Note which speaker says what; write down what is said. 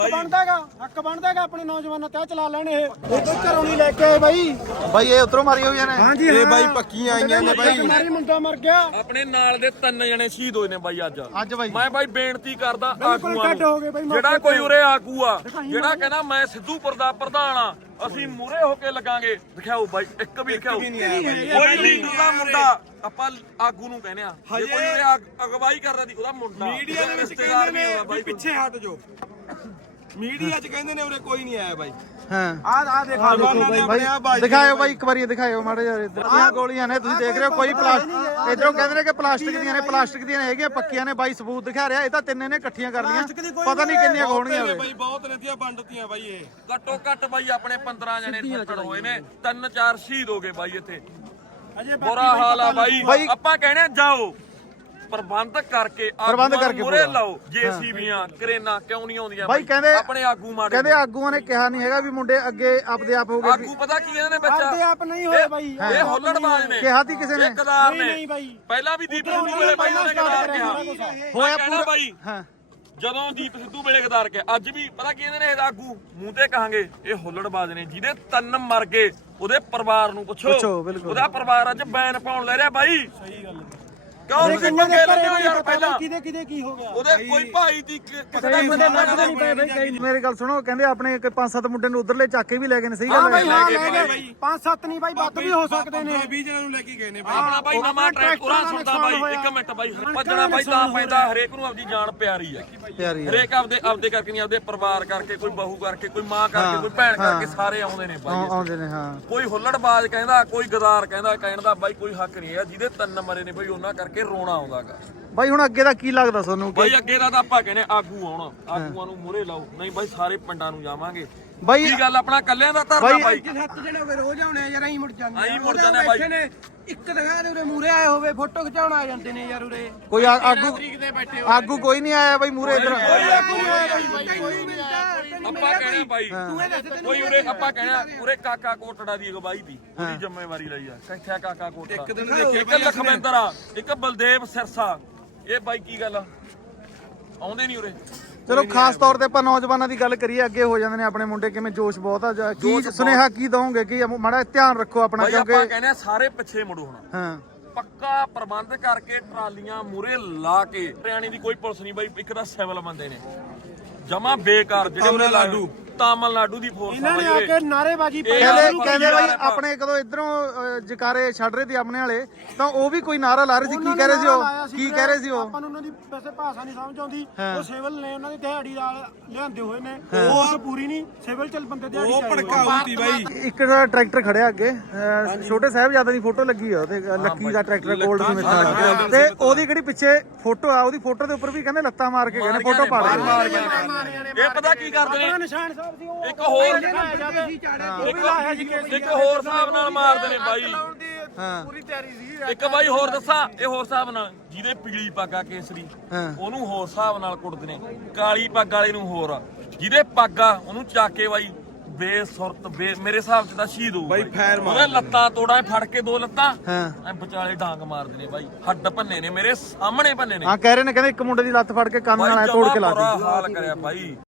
Speaker 1: ਬਣਦਾਗਾ ਹੱਕ ਬਣਦਾਗਾ ਆਪਣੇ ਨੌਜਵਾਨਾਂ ਤੇ ਚਲਾ ਲੈਣ ਇਹ ਤੋਂ ਘਰੋਂ ਨਹੀਂ ਲੈ ਕੇ ਆਏ ਬਾਈ
Speaker 2: ਇਹ ਉਧਰੋਂ ਮਾਰੀ ਹੋਈਆਂ ਨੇ।
Speaker 1: ਹਾਂਜੀ
Speaker 3: ਇਹ ਬਾਈ ਪੱਕੀਆਂ ਆਈਆਂ ਨੇ ਬਾਈ।
Speaker 1: ਮਾਰੀ ਮੁੰਡਾ ਮਰ ਗਿਆ।
Speaker 4: ਆਪਣੇ ਨਾਲ ਦੇ 3 ਜਣੇ ਸ਼ਹੀਦ ਹੋਏ ਨੇ ਬਾਈ ਅੱਜ
Speaker 2: ਬਾਈ
Speaker 4: ਮੈਂ ਬਾਈ ਬੇਨਤੀ ਕਰਦਾ ਆਗੂਆਂ
Speaker 1: ਕੱਢ ਹੋ ਗਏ
Speaker 4: ਨੂੰ
Speaker 1: ਬਾਈ
Speaker 4: ਜਿਹੜਾ ਕੋਈ ਉਰੇ ਆਗੂ ਆ ਜਿਹੜਾ ਕਹਿੰਦਾ ਮੈਂ ਸਿੱਧੂਪੁਰ ਦਾ ਪ੍ਰਧਾਨ ਆ ਅਸੀਂ ਮੂਰੇ ਹੋ ਕੇ ਲੱਗਾਂਗੇ ਦਿਖਾਓ ਬਾਈ ਇੱਕ ਵੀ ਦਿਖਾਓ ਕੋਈ ਲੀਡਰ ਦਾ ਮੁੰਡਾ ਆਪਾਂ ਆਗੂ ਨੂੰ ਕਹਿੰਦੇ ਆ ਜੇ ਕੋਈ ਉਰੇ ਅਗਵਾਈ ਕਰਦਾ ਦੀ ਉਹਦਾ ਮੁੰਡਾ
Speaker 3: ਮੀਡੀਆ ਦੇ ਵਿੱਚ ਕਹਿੰਦੇ ਨੇ ਵੀ ਪਿੱਛੇ ਹਟ ਜਾਓ। ਮੀਡੀਆ 'ਚ ਕਹਿੰਦੇ ਨੇ ਉਰੇ ਕੋਈ ਨਹੀਂ ਆਇਆ ਬਾਈ।
Speaker 2: ਹਾਂ
Speaker 1: ਆ ਦੇਖਾ
Speaker 2: ਬਾਈ ਦਿਖਾਇਓ ਬਾਈ ਇੱਕ ਵਾਰੀ ਦਿਖਾਇਓ ਮਾੜੇ ਜਿਹਾ ਇੱਧਰ ਦੀਆਂ ਗੋਲੀਆਂ ਨੇ ਤੁਸੀਂ ਦੇਖ ਰਹੇ ਹੋ ਕੋਈ ਪਲਾਸਟਿਕ ਇਧਰੋਂ ਕਹਿੰਦੇ ਨੇ ਕਿ ਪਲਾਸਟਿਕ ਦੀਆਂ ਨੇ ਹੈਗੀਆਂ ਪੱਕੀਆਂ ਨੇ ਬਾਈ ਸਬੂਤ ਦਿਖਾ ਰਿਹਾ ਇਹ ਤਾਂ ਤਿੰਨੇ ਨੇ ਇਕੱਠੀਆਂ ਕਰ ਲੀਆਂ ਪਤਾ ਨਹੀਂ ਕਿੰਨੀਆਂ ਹੋਣਗੀਆਂ ਉਰੇ
Speaker 3: ਬਾਈ ਬਹੁਤ ਨਦੀਆਂ ਵੰਡਤੀਆਂ ਬਾਈ ਇਹ
Speaker 4: ਘੱਟੋ ਘੱਟ ਬਾਈ ਆਪਣੇ 15 ਜਣੇ ਫੱਟੜ ਹੋਏ ਨੇ 3-4 ਸ਼ਹੀਦ ਹੋ ਗਏ ਬਾਈ ਇੱਥੇ ਬੁਰਾ ਹਾਲ ਆ ਬਾਈ ਆਪਾਂ ਕਹਿੰਦੇ ਜਾਓ ਪ੍ਰਬੰਧ ਕਰਕੇ ਮੂਰੇ ਲਾਓ ਜੇਸੀਬੀਆਂ ਕਰੇਨਾ ਕਿਉਂ ਨਹੀਂ ਆਉਂਦੀਆਂ
Speaker 2: ਬਾਈ ਕਹਿੰਦੇ
Speaker 4: ਆਪਣੇ ਆਗੂ ਮਾੜੇ
Speaker 2: ਕਹਿੰਦੇ ਆਗੂਆਂ ਨੇ ਕਿਹਾ ਨਹੀਂ ਹੈਗਾ ਵੀ ਮੁੰਡੇ ਅੱਗੇ ਆਪਦੇ ਆਪ ਹੋ ਗਏ
Speaker 4: ਆਗੂ ਪਤਾ ਕੀ ਕਹਿੰਦੇ ਨੇ ਬੱਚਾ
Speaker 1: ਆਪਦੇ ਆਪ ਨਹੀਂ ਹੋਏ ਬਾਈ
Speaker 4: ਇਹ ਹੋਲੜਬਾਜ਼ ਨੇ
Speaker 2: ਕਿਹਾ ਤੀ ਕਿਸੇ ਨੇ
Speaker 4: ਇਕਦਾਰ ਨੇ
Speaker 1: ਨਹੀਂ ਬਾਈ
Speaker 4: ਪਹਿਲਾਂ ਵੀ ਦੀਪ ਸਿੱਧੂ ਵੇਲੇ ਬਾਈ ਉਹਨੇ ਗਦਾਰ ਕਿਹਾ
Speaker 2: ਹੋਇਆ
Speaker 4: ਪੂਰਾ ਬਾਈ
Speaker 2: ਹਾਂ
Speaker 4: ਜਦੋਂ ਦੀਪ ਸਿੱਧੂ ਵੇਲੇ ਗਦਾਰ ਕਿਹਾ ਅੱਜ ਵੀ ਪਤਾ ਕੀ ਕਹਿੰਦੇ ਨੇ ਇਹ ਆਗੂ ਮੂੰਹ ਤੇ ਕਹਾਂਗੇ ਇਹ ਹੋਲੜਬਾਜ਼ ਨੇ ਜਿਹਦੇ 3 ਮਰ ਗਏ ਉਹਦੇ ਪਰਿਵਾਰ ਨੂੰ ਪੁੱਛੋ ਉਹਦਾ ਪਰਿਵਾਰ ਅੱਜ ਬੈਨ ਪਾਉਣ ਲੈ ਰਿਹਾ ਬਾਈ ਸਹੀ ਗੱਲ ਕਿਉਂ ਤੁਸੀਂ ਮੰਗੇ ਲੈਂਦੇ ਹੋ ਯਾਰ ਪਹਿਲਾਂ
Speaker 1: ਕਿਹਦੇ ਕੀ ਹੋ ਗਿਆ
Speaker 4: ਉਹਦੇ ਕੋਈ ਭਾਈ ਦੀ ਕਿਸੇ ਦਾ
Speaker 2: ਮੇਰੀ ਗੱਲ ਸੁਣੋ ਕਹਿੰਦੇ ਆਪਣੇ 5-7 ਮੁੰਡੇ ਨੂੰ ਉਧਰਲੇ ਚੱਕ ਕੇ ਵੀ ਲੈ ਗਏ ਨੇ ਸਹੀ ਗੱਲ ਹੈ
Speaker 1: ਲੈ ਗਏ 5-7 ਨਹੀਂ ਬਾਈ ਵੱਧ ਵੀ ਹੋ ਸਕਦੇ ਨੇ
Speaker 3: 20 ਜਣਾਂ ਨੂੰ ਲੈ ਕੇ ਗਏ ਨੇ ਬਾਈ।
Speaker 4: ਆਪਣਾ ਬਾਈ ਨਵਾਂ ਟਰੈਕ ਉਰਾਂ ਸੁਣਦਾ ਬਾਈ ਇੱਕ ਮਿੰਟ ਬਾਈ ਭੱਜਣਾ ਬਾਈ ਤਾਂ ਪੈਂਦਾ ਹਰੇਕ ਨੂੰ ਆਪਦੀ ਜਾਨ ਪਿਆਰੀ ਆ
Speaker 2: ਪਿਆਰੀ
Speaker 4: ਹਰੇਕ ਆਪਦੇ ਕਰਕੇ ਨਹੀਂ ਆਪਦੇ ਪਰਿਵਾਰ ਕਰਕੇ ਕੋਈ ਬਹੂ ਕਰਕੇ ਕੋਈ ਮਾਂ ਕਰਕੇ ਕੋਈ ਭੈਣ ਕਰਕੇ ਸਾਰੇ ਆਉਂਦੇ ਨੇ ਬਾਈ
Speaker 2: ਆਉਂਦੇ ਨੇ ਹਾਂ
Speaker 4: ਕੋਈ ਹੁੱਲੜਬਾਜ਼ ਕਹਿੰਦਾ ਕੋਈ ਗਦਾਰ ਕਹਿੰਦਾ ਕਹਿਣ ਦਾ ਬਾਈ ਕੋਈ ਹੱਕ ਨਹੀਂ ਹੈ ਜਿਹਦੇ 3 ਮਰੇ ਨੇ ਬਾਈ ਉਹਨਾਂ ਕਰਕੇ ਰੋਣਾ ਆਉਂਦਾਗਾ
Speaker 2: ਬਾਈ ਹੁਣ ਅੱਗੇ ਦਾ ਕੀ ਲੱਗਦਾ ਤੁਹਾਨੂੰ
Speaker 4: ਬਾਈ ਅੱਗੇ ਦਾ ਤਾਂ ਆਪਾਂ ਕਹਿੰਦੇ ਆਗੂ ਆਉਣਾ ਆਗੂਆਂ ਨੂੰ ਮੂਹਰੇ ਲਾਓ ਨਹੀਂ ਬਾਈ ਸਾਰੇ ਪਿੰਡਾਂ ਨੂੰ ਜਾਵਾਂਗੇ
Speaker 2: ਬਾਈ
Speaker 4: ਕੀ ਗੱਲ ਆਪਣਾ ਕੱਲਿਆਂ ਦਾ ਧਰਨਾ ਬਾਈ
Speaker 1: 7 ਜਣੇ ਹੋਵੇ ਰੋਜ਼ ਆਉਣੇ ਯਾਰ ਅਸੀਂ ਮੁੜ ਜਾਂਦੇ
Speaker 4: ਅਸੀਂ ਮੁੜ ਜਾਂਦੇ ਬਾਈ
Speaker 1: ਇੱਕ ਦਿਖਾ ਦੇ ਉਰੇ ਮੂਰੇ ਆਏ ਹੋਵੇ ਫੋਟੋ ਖਿਚਾਉਣ ਆ ਜਾਂਦੇ ਨੇ ਯਾਰ ਉਰੇ
Speaker 2: ਕੋਈ ਆਗੂ ਕੋਈ ਨਹੀਂ ਆਇਆ ਬਾਈ ਮੂਰੇ ਇੱਧਰ
Speaker 4: ਆਪਾਂ ਕਹਿਣਾ ਬਾਈ ਕੋਈ ਉਰੇ ਆਪਾਂ ਕਹਿਣਾ ਉਰੇ ਕਾਕਾ ਕੋਟੜਾ ਦੀ ਅਗਵਾਈ ਦੀ ਉਹਦੀ ਜ਼ਿੰਮੇਵਾਰੀ ਲਈ ਆ ਕਿੱਥੇ ਕਾਕਾ ਕੋਟੜਾ ਇੱਕ ਦਿਨ ਇੱਕ ਲਖਵਿੰਦਰ ਆ ਇੱਕ ਬਲਦੇਵ ਸਿਰਸਾ ਇਹ ਬਾਈ ਕੀ ਗੱਲ ਆ ਆਉਂਦੇ ਨਹੀਂ ਉਰੇ
Speaker 2: ਚਲੋ ਖਾਸ ਤੌਰ ਤੇ ਆਪਾਂ ਨੌਜਵਾਨਾਂ ਦੀ ਗੱਲ ਕਰੀਏ ਅੱਗੇ ਹੋ ਜਾਂਦੇ ਨੇ ਆਪਣੇ ਮੁੰਡੇ ਕਿਵੇਂ ਜੋਸ਼ ਬਹੁਤ ਆ ਕੀ ਸੁਨੇਹਾ ਕੀ ਦਵੋਗੇ ਕਿ ਮਾੜਾ ਧਿਆਨ ਰੱਖੋ ਆਪਣਾ
Speaker 4: ਕਿਉਂਕਿ ਆਪਾਂ ਕਹਿੰਦੇ ਸਾਰੇ ਪਿੱਛੇ ਮੁੜੋ ਹੁਣ
Speaker 2: ਹਾਂ
Speaker 4: ਪੱਕਾ ਪ੍ਰਬੰਧ ਕਰਕੇ ਟਰਾਲੀਆਂ ਮੂਰੇ ਲਾ ਕੇ ਹਰਿਆਣੇ ਦੀ ਕੋਈ ਪੁਲਿਸ ਨਹੀਂ ਬਾਈ ਇੱਕ ਤਾਂ ਸਿਵਲ ਬੰਦੇ ਨੇ ਜਮਾ ਬੇਕਾਰ ਜਿਹੜੇ ਉਰੇ ਲਾਡੂ ਤਾਮਿਲਨਾਡੂ ਦੀ ਫੋਰਸ
Speaker 1: ਇਹਨਾਂ ਨੇ ਆ ਕੇ ਨਾਰੇਬਾਜ਼ੀ
Speaker 2: ਕਹਿੰਦੇ ਬਾਈ ਆਪਣੇ ਕਦੋਂ ਇਧਰੋਂ ਜਕਾਰੇ ਛੱਡ ਰਹੇ ਸੀ ਆਪਣੇ ਵਾਲੇ ਤਾਂ ਉਹ ਵੀ ਕੋਈ ਨਾਰਾ ਲਾ ਰਹੇ ਸੀ ਕੀ ਕਹਿ ਰਹੇ ਸੀ ਉਹ ਕੀ ਕਹਿ ਰਹੇ ਸੀ ਉਹ
Speaker 1: ਆਪਾਂ ਨੂੰ ਉਹਨਾਂ ਦੀ ਵੈਸੇ ਭਾਸ਼ਾ ਨਹੀਂ ਸਮਝ ਆਉਂਦੀ ਉਹ ਸਿਵਲ ਨੇ ਉਹਨਾਂ ਦੀ ਦਿਹਾੜੀ ਨਾਲ ਲਿਆਂਦੇ ਹੋਏ ਨੇ ਫੋਰਸ ਪੂਰੀ ਨਹੀਂ ਸਿਵਲ ਚੱਲ ਬੰਦੇ ਦਿਹਾੜੀ
Speaker 3: ਉਹ ਭੜਕਾਉਂਦੀ ਬਾਈ।
Speaker 2: ਇੱਕ ਟਰੈਕਟਰ ਖੜਿਆ ਅੱਗੇ ਛੋਟੇ ਸਾਹਿਬਜ਼ਾਦੇ ਦੀ ਫੋਟੋ ਲੱਗੀ ਆ ਤੇ ਲੱਕੀ ਦਾ ਟਰੈਕਟਰ 골ਡ ਸਮਿਥ ਵਾਲਾ ਤੇ ਉਹਦੀ ਕਿਹੜੀ ਪਿੱਛੇ ਫੋਟੋ ਆ ਉਹਦੀ ਫੋਟੋ ਦੇ ਉੱਪਰ ਵੀ ਕਹਿੰਦੇ ਲੱਤਾਂ ਮਾਰ ਕੇ ਕਹਿੰਦੇ ਫੋਟੋ ਪਾ ਰਹੇ
Speaker 4: ਇਹ ਪਤਾ ਕੀ ਕਰਦੇ ਨੇ
Speaker 1: ਨਿਸ਼ਾਨ ਸਾਹਿਬ ਸੀ ਉਹ
Speaker 4: ਇੱਕ ਹੋਰ ਹਿਸਾਬ ਨਾਲ ਮਾਰਦੇ ਨੇ ਬਾਈ
Speaker 1: ਪੂਰੀ ਤਿਆਰੀ ਸੀ
Speaker 4: ਇੱਕ ਬਾਈ ਹੋਰ ਦੱਸਾਂ ਇਹ ਹੋਰ ਹਿਸਾਬ ਨਾਲ ਜਿਹਦੇ ਪੀਲੀ ਪੱਗ ਆ ਕੇਸਰੀ ਉਹਨੂੰ ਹੋਰ ਹਿਸਾਬ ਨਾਲ ਕੁੱਟਦੇ ਨੇ ਕਾਲੀ ਪੱਗ ਵਾਲੇ ਨੂੰ ਹੋਰ ਜਿਹਦੇ ਪੱਗ ਆ ਉਹਨੂੰ ਚੱਕ ਕੇ ਬਾਈ ਬੇਸੁਰਤ ਮੇਰੇ ਹਿਸਾਬ ਚ ਤਾਂ ਸ਼ਹੀਦ ਹੋਊ
Speaker 3: ਬਾਈ ਫੈਰ
Speaker 4: ਉਹਦੇ ਲੱਤਾਂ ਤੋੜਾਂ ਫੜ ਕੇ 2 ਲੱਤਾਂ ਐ ਵਿਚਾਲੇ ਡਾਂਗ ਮਾਰਦੇ ਨੇ ਬਾਈ ਹੱਡ ਭੰਨੇ ਨੇ ਮੇਰੇ ਸਾਹਮਣੇ ਭੰਨੇ ਨੇ
Speaker 2: ਹਾਂ ਕਹਿ ਰਹੇ ਨੇ ਕਹਿੰਦੇ ਇੱਕ ਮੁੰਡੇ ਦੀ ਲੱਤ ਫੜ ਕੇ ਕੰਨ ਨਾਲ ਤੋੜ ਕੇ ਲਾ
Speaker 4: ਬੁਰਾ ਹਾਲ ਕਰਿਆ ਬਾਈ